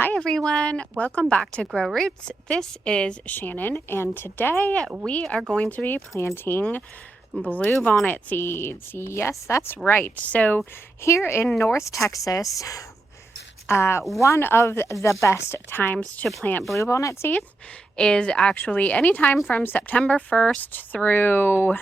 Hi everyone, welcome back to Grow Roots. This is Shannon and today we are going to be planting bluebonnet seeds. Yes, that's right. So here in North Texas, one of the best times to plant bluebonnet seeds is actually anytime from September 1st through,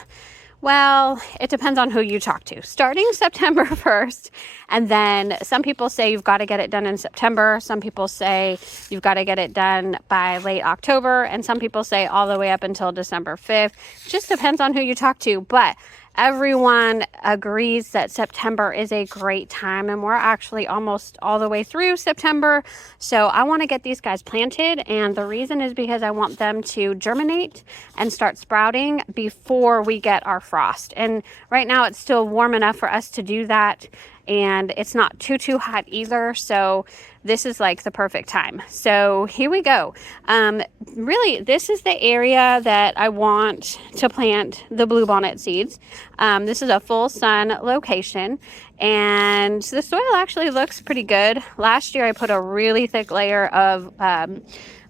well, it depends on who you talk to. Starting September 1st, and then some people say you've got to get it done in September. Some people say you've got to get it done by late October, and some people say all the way up until December 5th. Just depends on who you talk to, but everyone agrees that September is a great time, and we're actually almost all the way through September. So I want to get these guys planted, and the reason is because I want them to germinate and start sprouting before we get our frost. And right now it's still warm enough for us to do that, and it's not too hot either. So this is like the perfect time. So here we go. Really, this is the area that I want to plant the bluebonnet seeds. This is a full sun location, and the soil actually looks pretty good. Last year I put a really thick layer of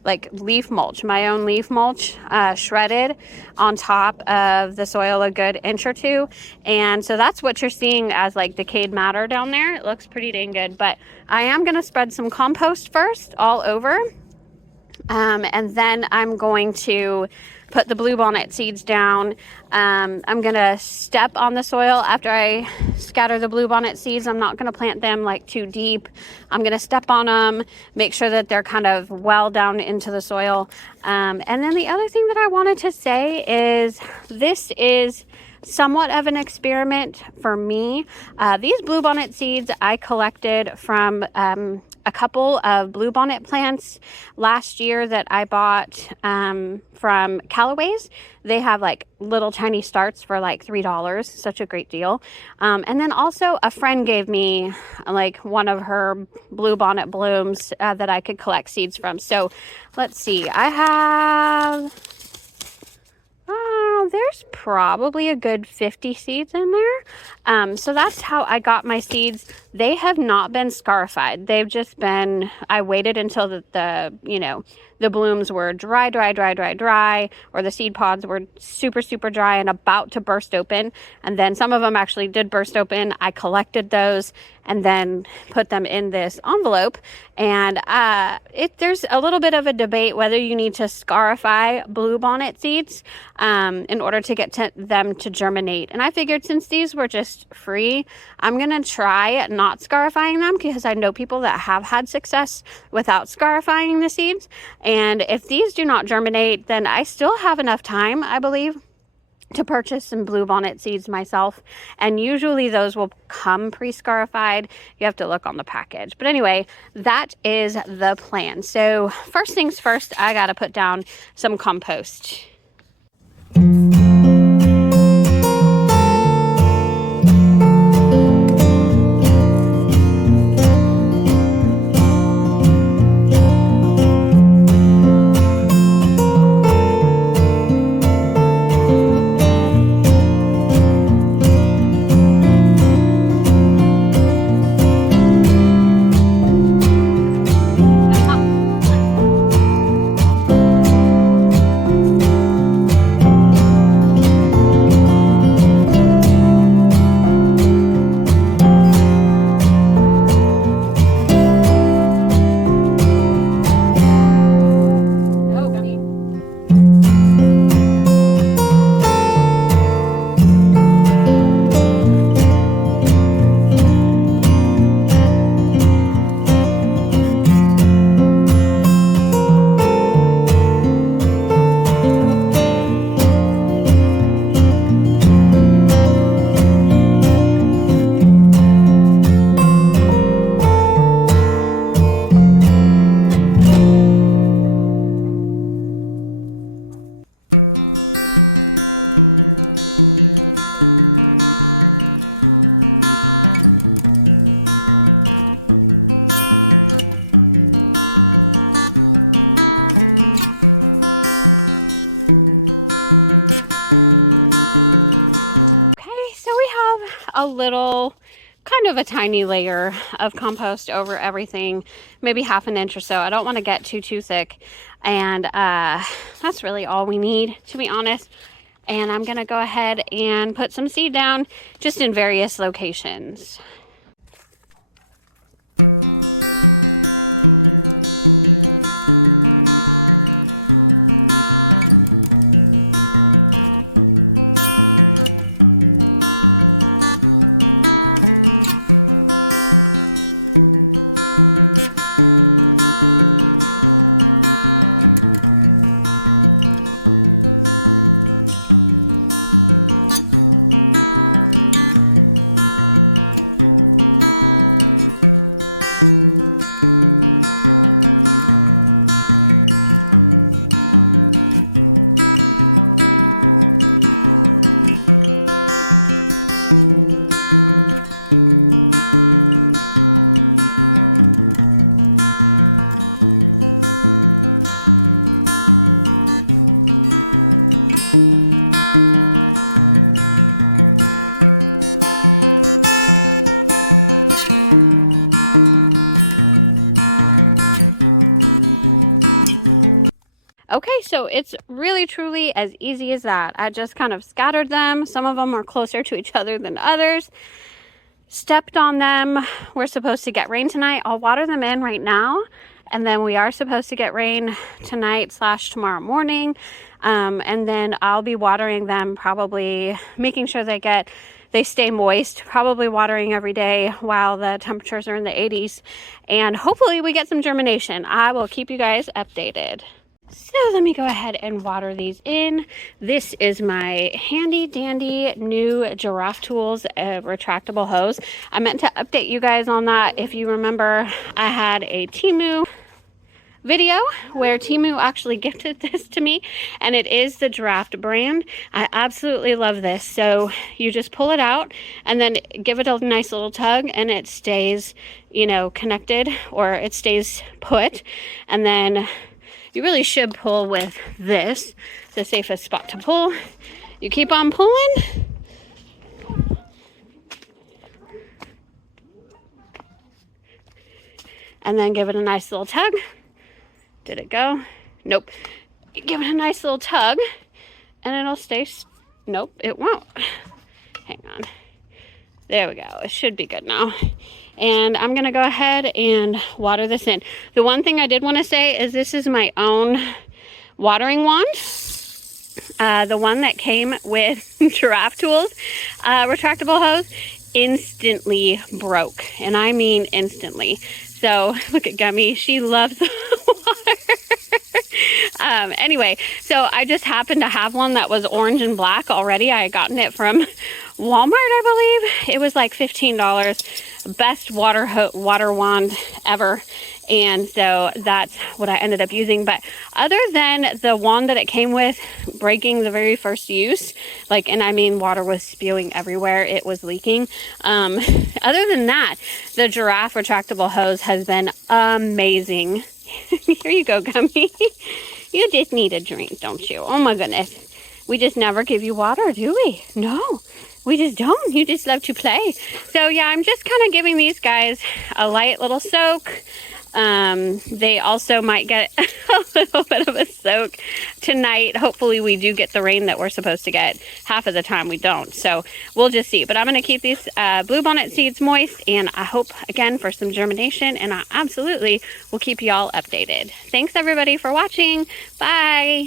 like leaf mulch, my own leaf mulch, shredded on top of the soil a good inch or two. And so that's what you're seeing as like decayed matter down there. It looks pretty dang good, but I am going to spread some compost first all over. And then I'm going to put the bluebonnet seeds down. I'm going to step on the soil after I scatter the bluebonnet seeds. I'm not going to plant them like too deep. I'm going to step on them, make sure that they're kind of well down into the soil. And then the other thing that I wanted to say is this is somewhat of an experiment for me. These bluebonnet seeds I collected from a couple of bluebonnet plants last year that I bought from Callaway's. They have like little tiny starts for like $3. Such a great deal. And then also a friend gave me like one of her bluebonnet blooms that I could collect seeds from. So let's see, I have, there's probably a good 50 seeds in there. So that's how I got my seeds. They have not been scarified. They've just been, I waited until the blooms were dry, or the seed pods were super dry and about to burst open. And then some of them actually did burst open. I collected those and then put them in this envelope. And there's a little bit of a debate whether you need to scarify bluebonnet seeds in order to get them to germinate. And I figured since these were just free, I'm going to try not scarifying them, because I know people that have had success without scarifying the seeds. And if these do not germinate, then I still have enough time, I believe, to purchase some bluebonnet seeds myself. And usually those will come pre-scarified. You have to look on the package. But anyway, that is the plan. So first things first, I got to put down some compost. tiny layer of compost over everything, maybe 1/2 inch or so. I don't want to get too thick. And that's really all we need, to be honest. And I'm gonna go ahead and put some seed down just in various locations. Okay, so it's really truly as easy as that. I just kind of scattered them. Some of them are closer to each other than others. Stepped on them. We're supposed to get rain tonight. I'll water them in right now, and then we are supposed to get rain tonight / tomorrow morning. And then I'll be watering them, probably making sure they stay moist, probably watering every day while the temperatures are in the 80s, and hopefully we get some germination. I will keep you guys updated. So let me go ahead and water these in. This is my handy dandy new Giraffe Tools retractable hose. I meant to update you guys on that. If you remember, I had a Temu video where Temu actually gifted this to me, and it is the Giraffe brand. I absolutely love this. So you just pull it out and then give it a nice little tug, and it stays, you know, connected, or it stays put. And then you really should pull with this. It's the safest spot to pull. You keep on pulling. And then give it a nice little tug. Did it go? Nope. Give it a nice little tug and it'll stay. Nope, it won't. Hang on. There we go. It should be good now. And I'm going to go ahead and water this in. The one thing I did want to say is this is my own watering wand. The one that came with Giraffe Tools retractable hose instantly broke. And I mean instantly. So look at Gummy. She loves the water. Anyway, so I just happened to have one that was orange and black already. I had gotten it from Walmart, I believe. It was like $15. Best water wand ever. And so that's what I ended up using. But other than the wand that it came with breaking the very first use, like, and I mean water was spewing everywhere, it was leaking. Other than that, the Giraffe retractable hose has been amazing. Here you go, Gummy. You just need a drink, don't you? Oh my goodness. We just never give you water, do we? No. We just don't. You just love to play. So yeah, I'm just kind of giving these guys a light little soak. They also might get a little bit of a soak tonight. Hopefully we do get the rain that we're supposed to get. Half of the time we don't. So we'll just see. But I'm going to keep these bluebonnet seeds moist, and I hope again for some germination, and I absolutely will keep y'all updated. Thanks everybody for watching. Bye.